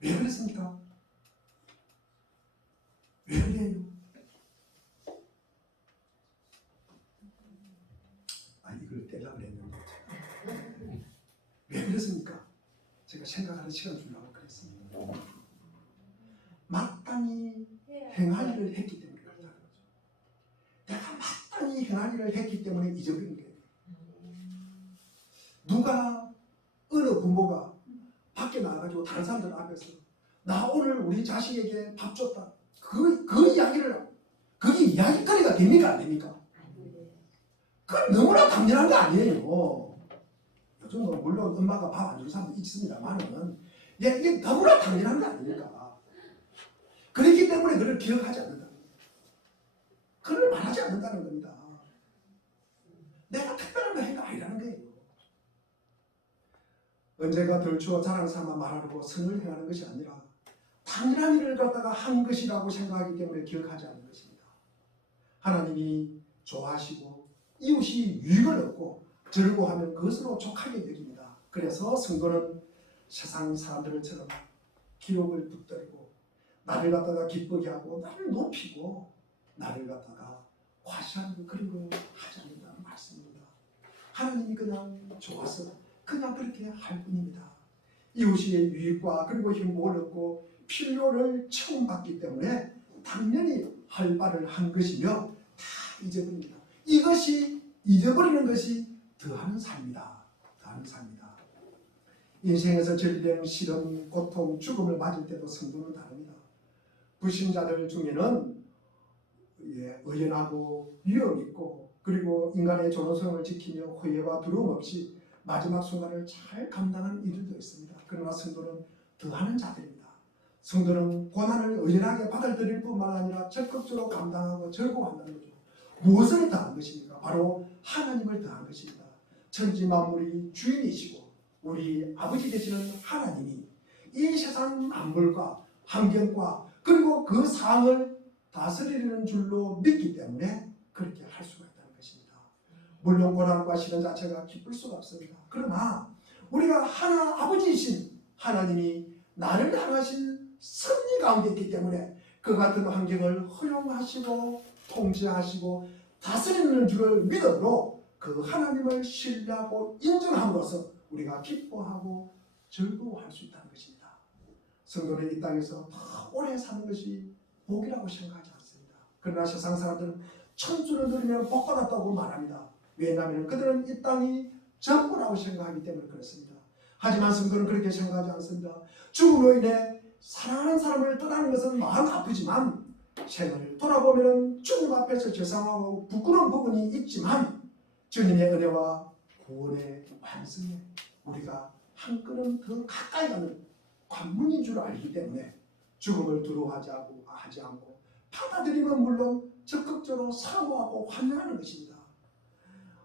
왜 그렇습니까? 왜 그래요? 이걸 떼려고 했는데 왜 그렇습니까? 제가 생각하는 시간 주려고 그랬습니다. 마땅히 행할 일을 했기 때문에 그렇다는 거죠. 내가 마땅히 행할 일을 했기 때문에 잊어버린 거예요. 누가 어느 부모가 밖에 나가가지고 다른 사람들 앞에서 나 오늘 우리 자식에게 밥 줬다. 그 이야기를 그게 이야기거리가 됩니까 안 됩니까? 그건 너무나 당연한 거 아니에요. 요즘은 물론 엄마가 밥 안 주는 사람도 있습니다만은 이게 너무나 당연한 거 아닙니까? 그렇기 때문에 그를 기억하지 않는다. 그를 말하지 않는다는 겁니다. 내가 특별한 거 한 거 아니라는 거예요. 언제가 덜추어 자랑 삼아 말하려고 선을 행하는 것이 아니라 당연한 일을 갖다가 한 것이라고 생각하기 때문에 기억하지 않는 것입니다. 하나님이 좋아하시고 이웃이 유익을 얻고 즐거워하면 그것으로 족하게 여깁니다. 그래서 성도는 세상 사람들처럼 기록을 붙들고 나를 갖다가 기쁘게 하고 나를 높이고 나를 갖다가 과시하는 그런 걸 하지 않는다는 말씀입니다. 하나님이 그냥 좋아서 그냥 그렇게 할 뿐입니다. 이웃의 유익과 그리고 행복을 얻고 필요를 채움받기 때문에 당연히 할 바를 한 것이며 다 잊어버립니다. 이것이 잊어버리는 것이 더하는 삶이다. 더하는 삶이다. 인생에서 전쟁, 시험, 고통, 죽음을 맞을 때도 성도는 다릅니다. 불신자들 중에는 의연하고 위험 있고 그리고 인간의 존엄성을 지키며 허예와 두려움 없이 마지막 순간을 잘 감당하는 이들도 있습니다. 그러나 성도는 더하는 자들입니다. 성도는 고난을 의연하게 받아들일 뿐만 아니라 적극적으로 감당하고 즐거워한다는 거죠. 무엇을 더한 것입니까? 바로 하나님을 더한 것입니다. 천지 만물이 주인이시고 우리 아버지 되시는 하나님이 이 세상 만물과 환경과 그리고 그 상황을 다스리는 줄로 믿기 때문에 그렇게 할 수가 있다는 것입니다. 물론 고난과 시련 자체가 기쁠 수가 없습니다. 그러나 우리가 하나 아버지이신 하나님이 나를 향하신 섭리 가운데 있기 때문에 그 같은 환경을 허용하시고 통제하시고 다스리는 줄을 믿음으로 그 하나님을 신뢰하고 인정함으로써 우리가 기뻐하고 즐거워할 수 있다는 것입니다. 성도는 이 땅에서 더 오래 사는 것이 복이라고 생각하지 않습니다. 그러나 세상 사람들은 천수를 누리면 복 받았다고 말합니다. 왜냐하면 그들은 이 땅이 전부라고 생각하기 때문에 그렇습니다. 하지만 성도는 그렇게 생각하지 않습니다. 죽음으로 인해 사랑하는 사람을 떠나는 것은 마음 아프지만 생을 돌아보면 주님 앞에서 죄송하고 부끄러운 부분이 있지만 주님의 은혜와 구원의 완성에 우리가 한 걸음 더 가까이 가는 관문인 줄 알기 때문에 죽음을 두려워하지 않고 받아들이면 물론 적극적으로 사모하고 환영하는 것입니다.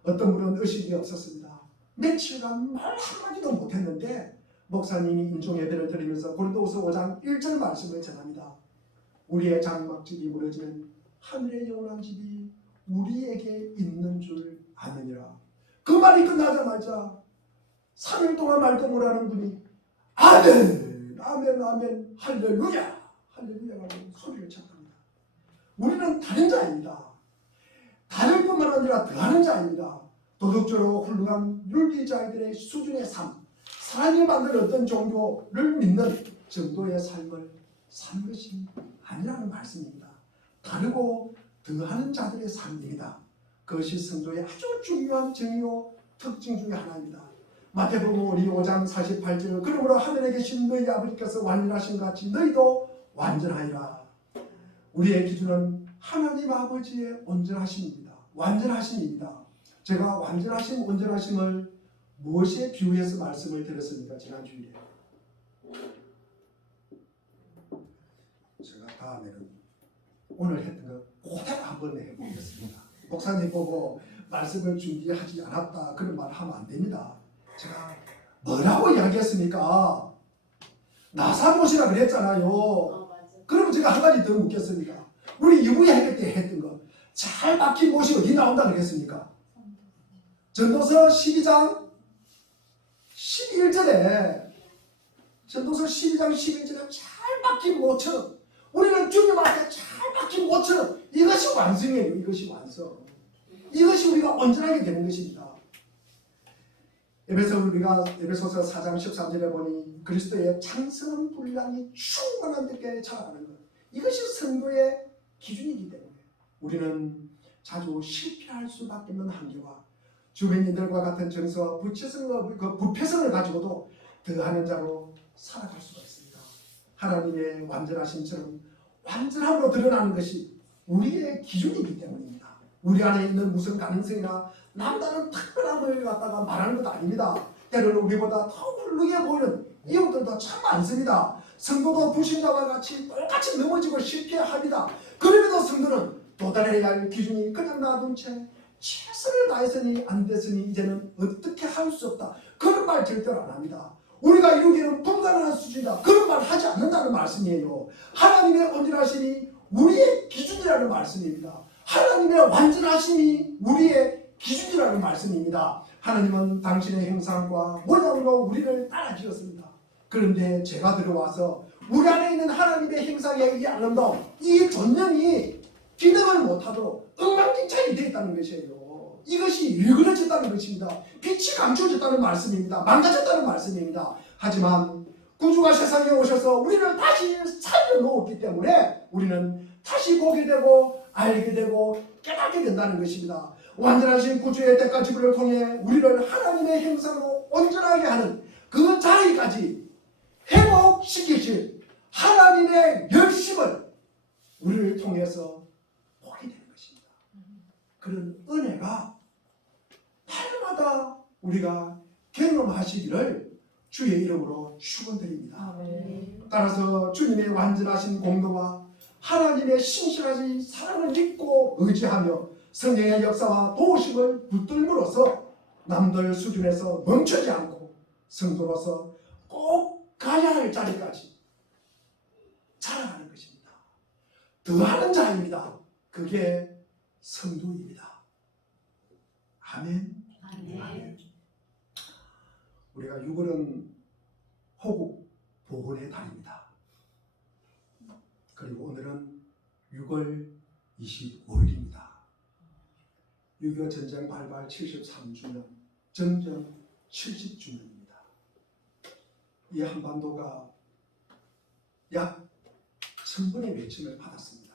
어떤 분은 의식이 없었습니다. 며칠간 말 한마디도 못했는데 목사님이 인종예배를 드리면서 고린도후서 5장 1절 말씀을 전합니다. 우리의 장막집이 무너지면 하늘의 영원한 집이 우리에게 있는 줄 아느니라. 그 말이 끝나자마자 3일 동안 말도 못하는 분이 아멘 아멘 아멘 할렐루야 할렐루야라고 소리를 쳤답니다. 우리는 다른 자입니다. 다를 뿐만 아니라 더하는 자입니다. 도덕적으로 훌륭한 윤리자들의 수준의 삶, 사람이 만든 어떤 종교를 믿는 정도의 삶을 산 것이 아니라는 말씀입니다. 다르고 더하는 자들의 삶입니다. 그것이 성도의 아주 중요한 정의요 특징 중에 하나입니다. 마태복음 우리 5장 48절 그러므로 하늘에 계신 너희 아버지께서 완전하신 같이 너희도 완전하리라. 우리의 기준은 하나님 아버지의 온전하심입니다. 완전하심입니다. 제가 완전하심, 온전하심을 무엇에 비유해서 말씀을 드렸습니까? 지난 주일에. 제가 다음에는 오늘 했던 거 그대로 한번 해보겠습니다. 목사님 보고 말씀을 준비하지 않았다 그런 말 하면 안 됩니다. 제가 뭐라고 이야기했습니까? 나사못이라 그랬잖아요. 그러면 제가 한 가지 더 묻겠습니다. 우리 유부의 해결 때 했던 거 잘 박힌 못이 어디 나온다 그랬습니까? 전도서 12장 11절에 전도서 12장 11절에 잘 박힌 모처럼 우리는 주님 앞에 잘 박힌 모처럼 이것이 완성이에요. 이것이 완성. 이것이 우리가 온전하게 되는 것입니다. 에베소서 4장 13절에 보니 그리스도의 창성한 분량이 충만한 데께 자라가는 것. 이것이 성도의 기준이기 때문에 우리는 자주 실패할 수밖에 없는 한계와 주변인들과 같은 정서와 부패성을 가지고도 더하는 자로 살아갈 수가 있습니다. 하나님의 완전하심처럼 완전함으로 드러나는 것이 우리의 기준이기 때문입니다. 우리 안에 있는 무슨 가능성이나 남다른 특별함을 갖다가 말하는 것도 아닙니다. 때로는 우리보다 더 훌륭해 보이는 이웃들도 참 많습니다. 성도도 불신자와 같이 똑같이 넘어지고 실패합니다. 그럼에도 성도는 도달해야 할 기준이 그냥 놔둔 채 최선을 다했으니 안 됐으니 이제는 어떻게 할 수 없다. 그런 말 절대로 안 합니다. 우리가 이루기는 불가능한 수준이다. 그런 말 하지 않는다는 말씀이에요. 하나님의 온전하심이 우리의 기준이라는 말씀입니다. 하나님의 완전하심이 우리의 기준이라는 말씀입니다. 하나님은 당신의 형상과 모양으로 우리를 따라 지었습니다. 그런데 제가 들어와서 우리 안에 있는 하나님의 형상의 이 아름다움, 이 존영이 기능을 못하도록 엉망진창이 되어 있다는 것이에요. 이것이 일그러졌다는 것입니다. 빛이 감춰졌다는 말씀입니다. 망가졌다는 말씀입니다. 하지만 구주가 세상에 오셔서 우리를 다시 살려놓았기 때문에 우리는 다시 보게 되고 알게 되고 깨닫게 된다는 것입니다. 완전하신 구주의 대가지불을 통해 우리를 하나님의 형상으로 온전하게 하는 그 자리까지 회복시키실 하나님의 열심을 우리를 통해서 보게 되는 것입니다. 그런 은혜가 날마다 우리가 경험하시기를 주의 이름으로 축원드립니다. 따라서 주님의 완전하신 공도와 하나님의 신실하신 사랑을 믿고 의지하며 성령의 역사와 도우심을 붙들므로써 남들 수준에서 멈추지 않고 성도로서 꼭 가야 할 자리까지 자라가는 것입니다. 더하는 자입니다. 그게 성도입니다. 아멘. 아멘. 우리가 6월은 호국 복원의 달입니다. 그리고 오늘은 6월 25일입니다. 6.25 전쟁 발발 73주년, 전쟁 70주년입니다. 이 한반도가 약 1000번의 외침을 받았습니다.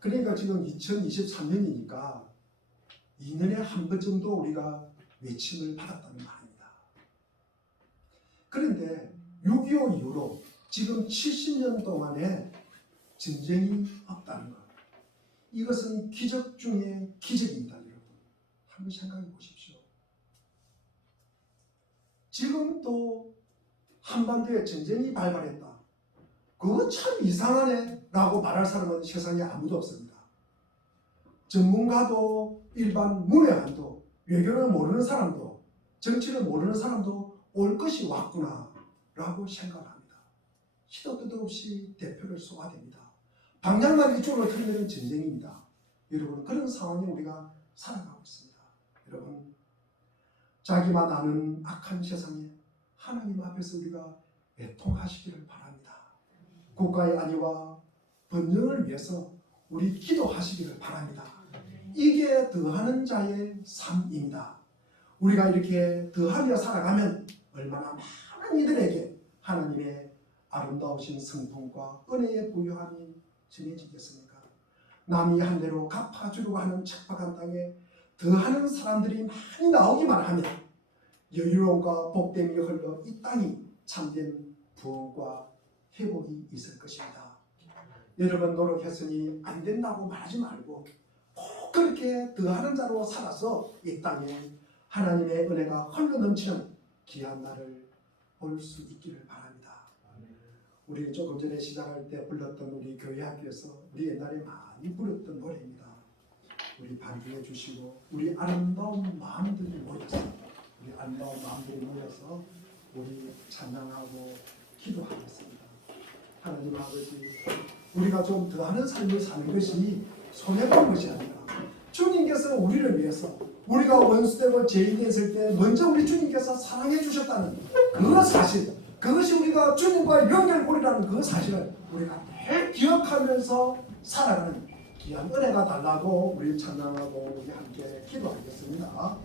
그러니까 지금 2023년이니까 2년에 한 번 정도 우리가 외침을 받았다는 말입니다. 그런데 6.25 이후로 지금 70년 동안에 전쟁이 없다는 것, 이것은 기적 중에 기적입니다. 여러분 한번 생각해 보십시오. 지금 또 한반도에 전쟁이 발발했다, 그거 참 이상하네 라고 말할 사람은 세상에 아무도 없습니다. 전문가도 일반 문외한도 외교를 모르는 사람도 정치를 모르는 사람도 올 것이 왔구나 라고 생각합니다. 시도 때도 없이 대표를 쏘아댑니다. 방향만 이쪽으로 틀리면 전쟁입니다. 여러분, 그런 상황에 우리가 살아가고 있습니다. 여러분, 자기만 아는 악한 세상에 하나님 앞에서 우리가 애통하시기를 바랍니다. 국가의 안위와 번영을 위해서 우리 기도하시기를 바랍니다. 이게 더하는 자의 삶입니다. 우리가 이렇게 더하며 살아가면 얼마나 많은 이들에게 하나님의 아름다우신 성품과 은혜의 부유함이 전해지겠습니까? 남이 한 대로 갚아주려고 하는 척박한 땅에 더하는 사람들이 많이 나오기만 하면 여유로움과 복됨이 흘러 이 땅이 참된 부흥과 회복이 있을 것입니다. 여러분, 노력했으니 안 된다고 말하지 말고 꼭 그렇게 더하는 자로 살아서 이 땅에 하나님의 은혜가 흘러넘치는 귀한 날을 볼 수 있기를 바랍니다. 우리 조금 전에 시작할 때 불렀던 우리 교회 학교에서 우리 옛날에 많이 부르던 노래입니다. 우리 반주해 주시고 우리 아름다운 마음들이 모여서 우리 아름다운 마음들이 모여서 우리 찬양하고 기도하겠습니다. 하나님 아버지, 우리가 좀 더하는 삶을 사는 것이 손해보는 것이 아니라 주님께서 우리를 위해서 우리가 원수되고 죄인됐을 때 먼저 우리 주님께서 사랑해 주셨다는 그 사실, 그것이 우리가 주님과 연결고리라는 그 사실을 우리가 늘 기억하면서 살아가는 귀한 은혜가 달라고 우리 찬양하고 우리 함께 기도하겠습니다.